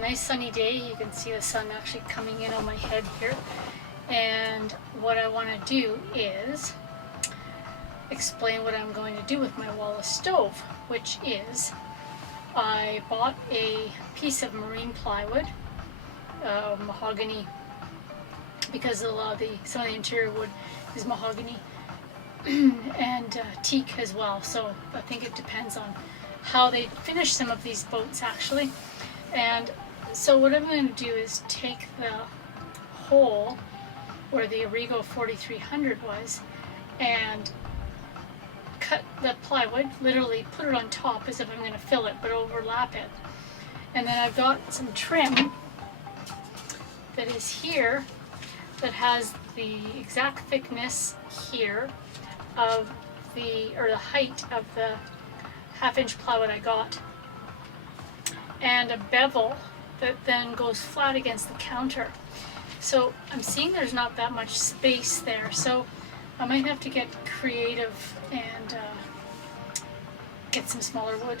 a nice sunny day. You can see the sun actually coming in on my head here. And what I want to do is explain what I'm going to do with my Wallas stove, which is I bought a piece of marine plywood, mahogany, because a lot of some of the interior wood is mahogany, and teak as well. So I think it depends on how they finish some of these boats actually. And so what I'm going to do is take the hole where the Origo 4300 was and cut the plywood, literally put it on top as if I'm going to fill it, but overlap it. And then I've got some trim that is here that has the exact thickness here of the height of the 1/2 inch plywood I got, and a bevel that then goes flat against the counter. So I'm seeing there's not that much space there, so I might have to get creative and get some smaller wood.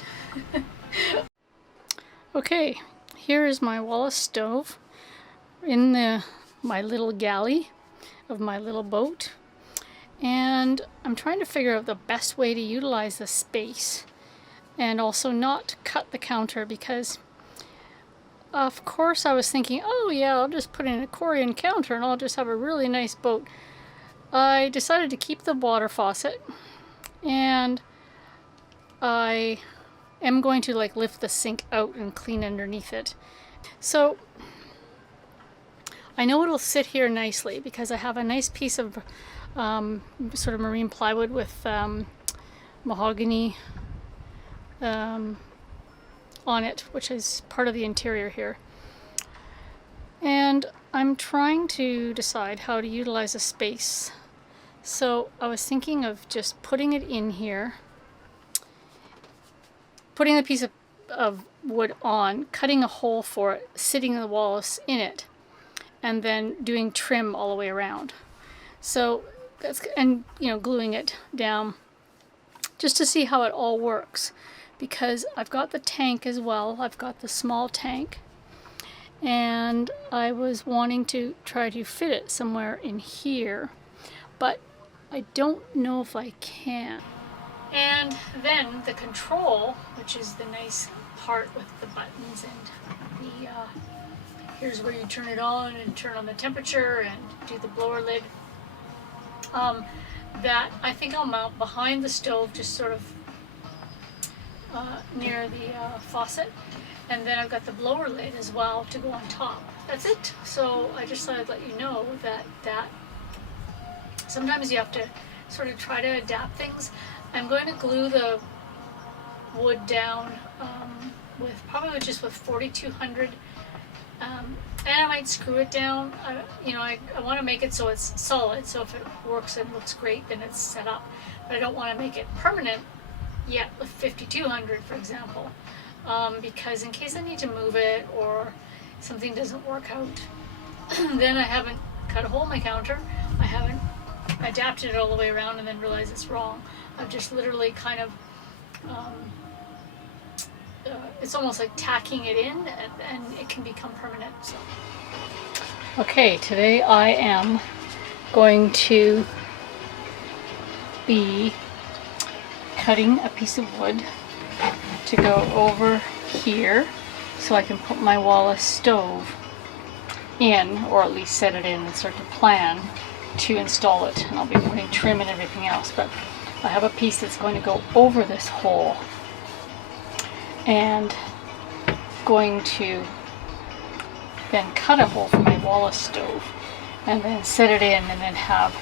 Okay, here is my Wallas stove in my little galley of my little boat, and I'm trying to figure out the best way to utilize the space and also not cut the counter, because of course I was thinking, oh yeah, I'll just put in a Korean counter and I'll just have a really nice boat. I decided to keep the water faucet, and I am going to like lift the sink out and clean underneath it. So I know it'll sit here nicely because I have a nice piece of sort of marine plywood with mahogany on it, which is part of the interior here. And I'm trying to decide how to utilize the space. So I was thinking of just putting it in here, putting a piece of wood on, cutting a hole for it, sitting the Wallas in it, and then doing trim all the way around. So that's, and gluing it down just to see how it all works, because I've got the tank as well. I've got the small tank, and I was wanting to try to fit it somewhere in here, but I don't know if I can. And then the control, which is the nice part with the buttons and the here's where you turn it on and turn on the temperature and do the blower lid. That I think I'll mount behind the stove, just sort of near the faucet, and then I've got the blower lid as well to go on top. That's it. So I just thought I'd let you know that sometimes you have to sort of try to adapt things. I'm going to glue the wood down probably just with 4200, and I might screw it down. I want to make it so it's solid, so if it works and looks great, then it's set up. But I don't want to make it permanent yet with 5200, for example, because in case I need to move it or something doesn't work out, then I haven't cut a hole in my counter, I haven't adapted it all the way around and then realized it's wrong. I've just literally kind of it's almost like tacking it in, and it can become permanent. So okay, today I am going to be cutting a piece of wood to go over here so I can put my Wallas stove in, or at least set it in and start to plan to install it. And I'll be putting trim and everything else, but I have a piece that's going to go over this hole, and going to then cut a hole for my Wallas stove and then set it in, and then have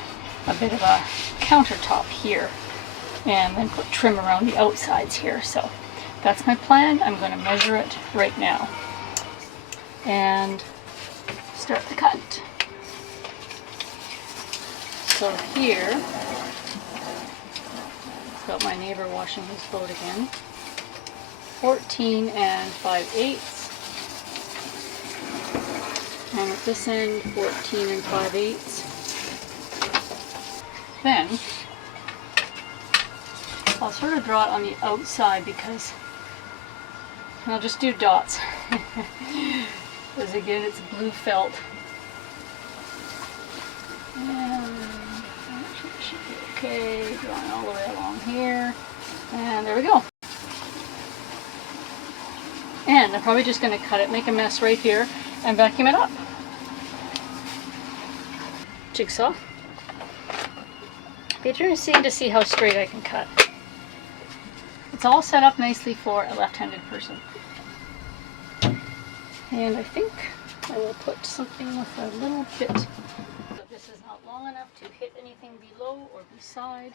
a bit of a countertop here, and then put trim around the outsides here. So that's my plan. I'm going to measure it right now and start the cut. So here, got my neighbor washing his boat again. 14 5/8, and at this end 14 5/8. Then I'll sort of draw it on the outside, because I'll just do dots Because again, it's blue felt. And that should be okay. Drawing all the way along here. And there we go. And I'm probably just going to cut it, make a mess right here, and vacuum it up. Jigsaw. Be interesting to see how straight I can cut. It's all set up nicely for a left-handed person. And I think I will put something with a little bit. So this is not long enough to hit anything below or beside.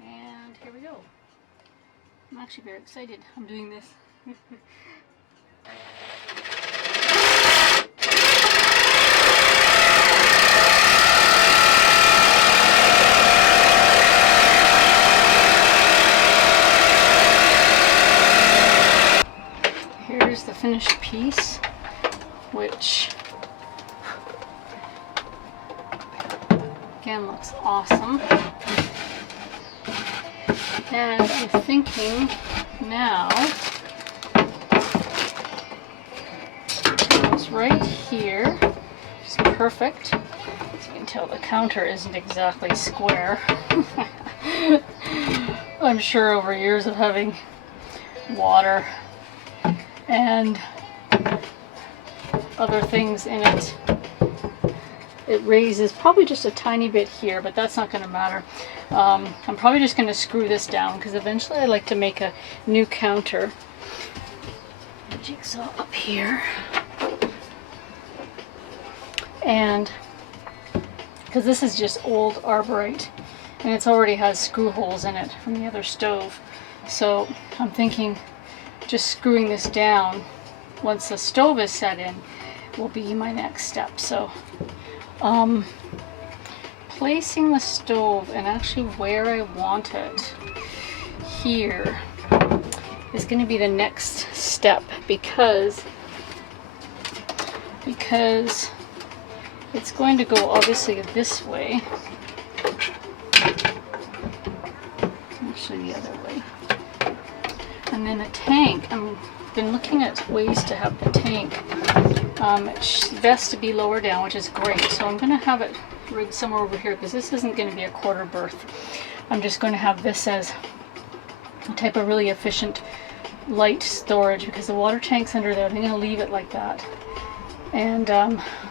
And here we go. I'm actually very excited I'm doing this. Here's the finished piece, which again looks awesome. And I'm thinking now it goes right here, which is perfect. As you can tell, the counter isn't exactly square. I'm sure over years of having water and other things in it, it raises probably just a tiny bit here, but that's not going to matter. I'm probably just going to screw this down because eventually I'd like to make a new counter. Jigsaw up here. And because this is just old arborite and it's already has screw holes in it from the other stove, so I'm thinking just screwing this down once the stove is set in will be my next step. So placing the stove and actually where I want it here is going to be the next step because it's going to go obviously this way, actually the other way. And then the tank, I've been looking at ways to have the tank it's best to be lower down, which is great. So I'm going to have it rigged somewhere over here because this isn't going to be a quarter berth. I'm just going to have this as a type of really efficient light storage because the water tank's under there. I'm going to leave it like that and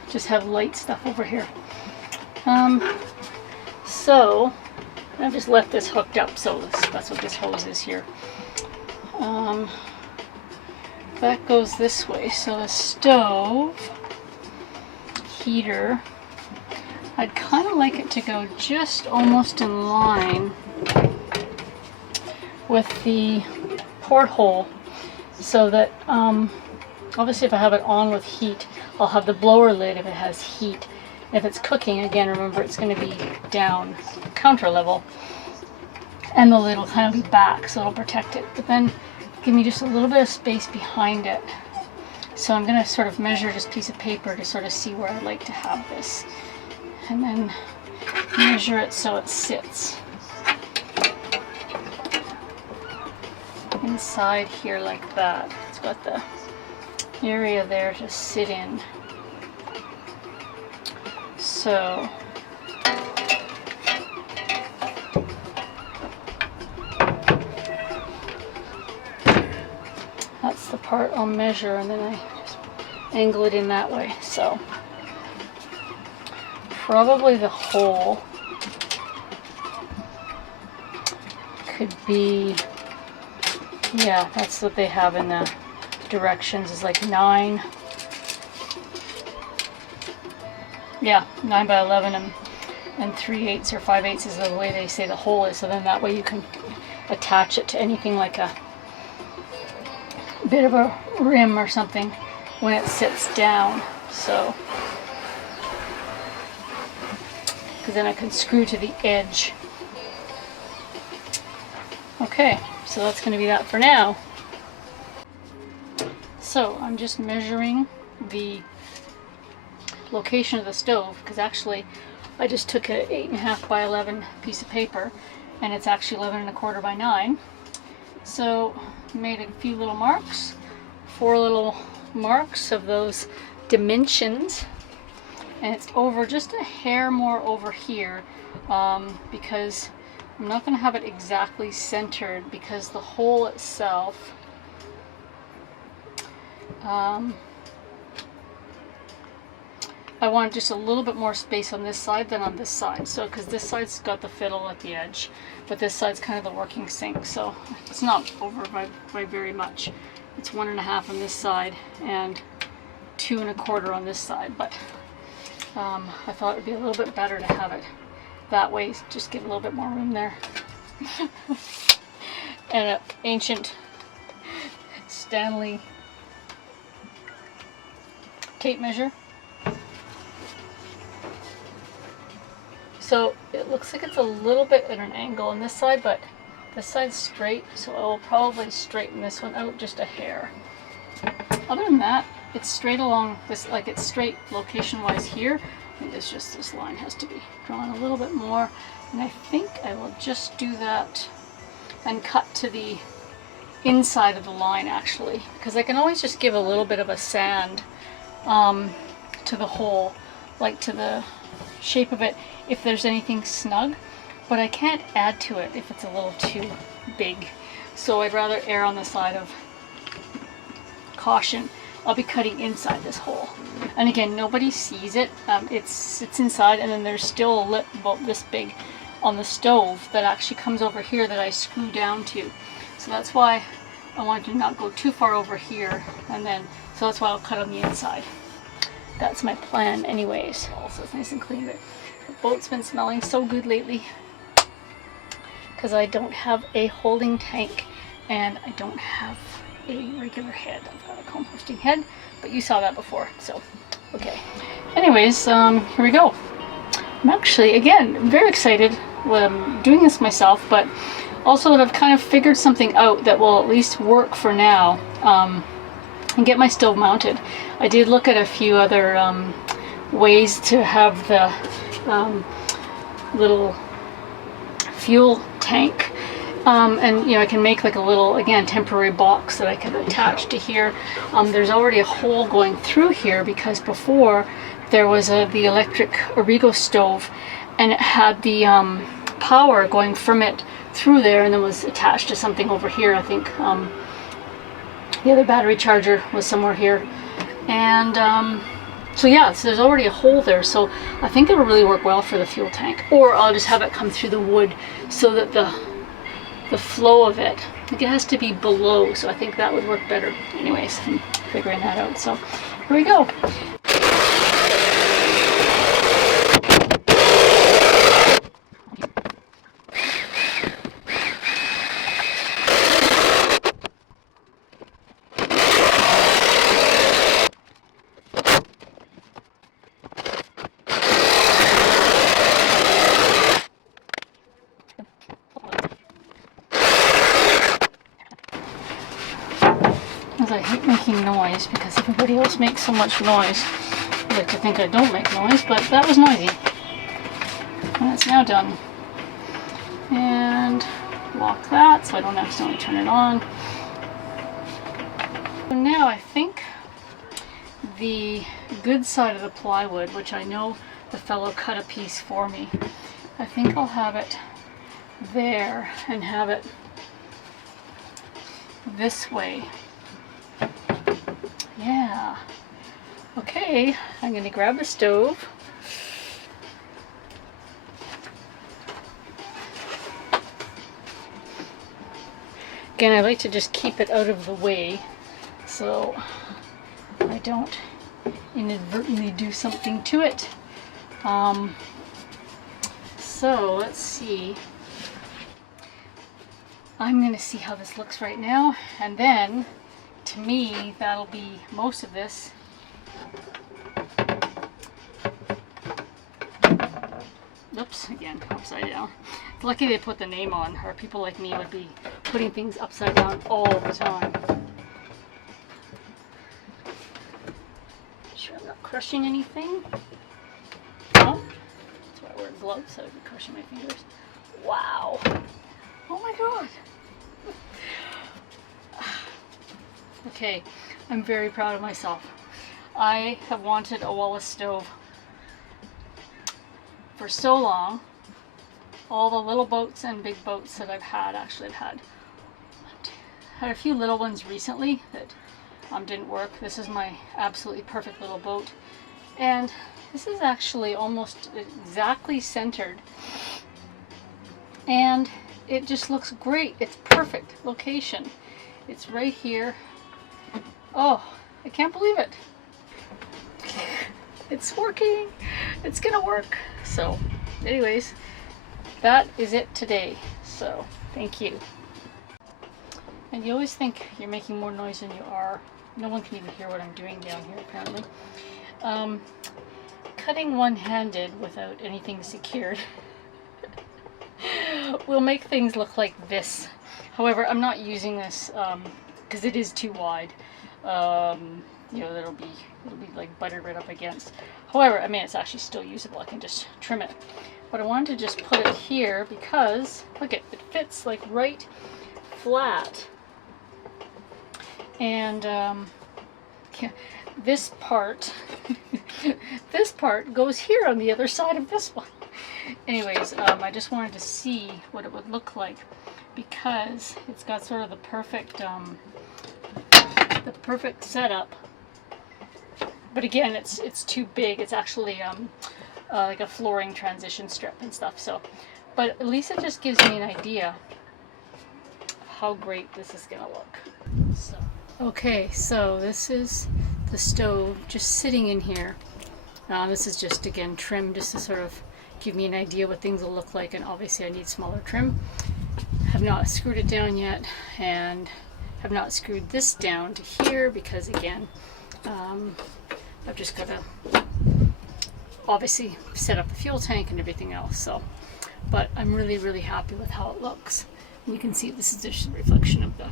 just have light stuff over here. So I've just left this hooked up, so that's what this hose is here. That goes this way, so the stove heater, I'd kind of like it to go just almost in line with the porthole so that obviously if I have it on with heat, I'll have the blower lid if it has heat. If it's cooking, again, remember it's going to be down counter level and the lid will kind of be back so it'll protect it, but then give me just a little bit of space behind it. So I'm going to sort of measure this piece of paper to sort of see where I'd like to have this and then measure it so it sits inside here like that. It's got the area there to sit in. So that's the part I'll measure and then I just angle it in that way. So probably the hole could be, yeah, that's what they have in the directions, is like 9. Yeah, 9 by 11 and 3/8 or 5/8 is the way they say the hole is. So then that way you can attach it to anything like a bit of a rim or something when it sits down. So, because then I can screw to the edge. Okay, so that's going to be that for now. So I'm just measuring the location of the stove because actually I just took an 8.5 by 11 piece of paper and it's actually 11.25 by 9. So made a few little marks, 4 little marks of those dimensions, and it's over just a hair more over here, because I'm not going to have it exactly centered, because the hole itself, I want just a little bit more space on this side than on this side. So, because this side's got the fiddle at the edge, but this side's kind of the working sink, so it's not over by very much. It's 1.5 on this side and 2 1/4 on this side, but I thought it would be a little bit better to have it that way, just give a little bit more room there. And an ancient Stanley tape measure. So it looks like it's a little bit at an angle on this side, but this side's straight, so I will probably straighten this one out just a hair. Other than that, it's straight along this, like it's straight location wise here. I think it's just this line has to be drawn a little bit more, and I think I will just do that and cut to the inside of the line actually, because I can always just give a little bit of a sand to the hole, like to the shape of it, if there's anything snug, but I can't add to it if it's a little too big. So I'd rather err on the side of caution. I'll be cutting inside this hole, and again, nobody sees it. It's inside, and then there's still a lip about this big on the stove that actually comes over here that I screw down to. So that's why I want to not go too far over here, and then so that's why I'll cut on the inside. That's my plan anyways. Also, it's nice and clean, but the boat's been smelling so good lately because I don't have a holding tank and I don't have a regular head. I've got a composting head, but you saw that before, so okay. Anyways, here we go. I'm actually, again, very excited doing this myself, but also that I've kind of figured something out that will at least work for now, and get my stove mounted. I did look at a few other ways to have the little fuel tank, and you know, I can make like a little, again, temporary box that I can attach to here. There's already a hole going through here because before there was the electric Origo stove, and it had the power going from it through there, and then was attached to something over here. I think the other battery charger was somewhere here, and so yeah, so there's already a hole there, so I think it'll really work well for the fuel tank. Or I'll just have it come through the wood so that the flow of it, like it has to be below, so I think that would work better. Anyways, I'm figuring that out, so here we go. I hate making noise because everybody else makes so much noise. I like to think I don't make noise, but that was noisy. And it's now done. And lock that so I don't accidentally turn it on. So now I think the good side of the plywood, which I know the fellow cut a piece for me, I think I'll have it there and have it this way. Yeah. Okay, I'm going to grab the stove. Again, I like to just keep it out of the way so I don't inadvertently do something to it. So let's see. I'm going to see how this looks right now, and then to me, that'll be most of this. Oops, again, upside down. It's lucky they put the name on, or people like me would be putting things upside down all the time. Make sure I'm not crushing anything. Oh, that's why I wear gloves, so I would be crushing my fingers. Wow. Oh my god. Okay, I'm very proud of myself. I have wanted a Wallas stove for so long. All the little boats and big boats that I've had, actually I've had a few little ones recently that didn't work. This is my absolutely perfect little boat, and this is actually almost exactly centered, and it just looks great. It's perfect location. It's right here. Oh, I can't believe it. It's working. It's gonna work. So anyways, that is it today. So thank you. And you always think you're making more noise than you are. No one can even hear what I'm doing down here apparently. Cutting one-handed without anything secured will make things look like this. However, I'm not using this because it is too wide. You know, it'll be like buttered right up against. However, I mean, it's actually still usable. I can just trim it. But I wanted to just put it here because look, it fits like right flat. And yeah, this part this part goes here on the other side of this one. Anyways, I just wanted to see what it would look like because it's got sort of the perfect setup. But again, it's too big. It's actually like a flooring transition strip and stuff. So, but at least it just gives me an idea of how great this is gonna look. So, okay, so this is the stove just sitting in here. This is just again trim, just to sort of give me an idea what things will look like, and obviously I need smaller trim. Have not screwed it down yet, and have not screwed this down to here because again, I've just got to obviously set up the fuel tank and everything else. So, but I'm really happy with how it looks. And you can see this is just a reflection of the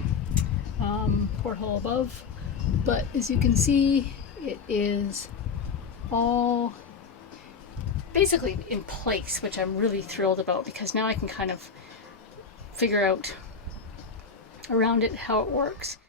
porthole above, but as you can see, it is all basically in place, which I'm really thrilled about because now I can kind of figure out around it how it works.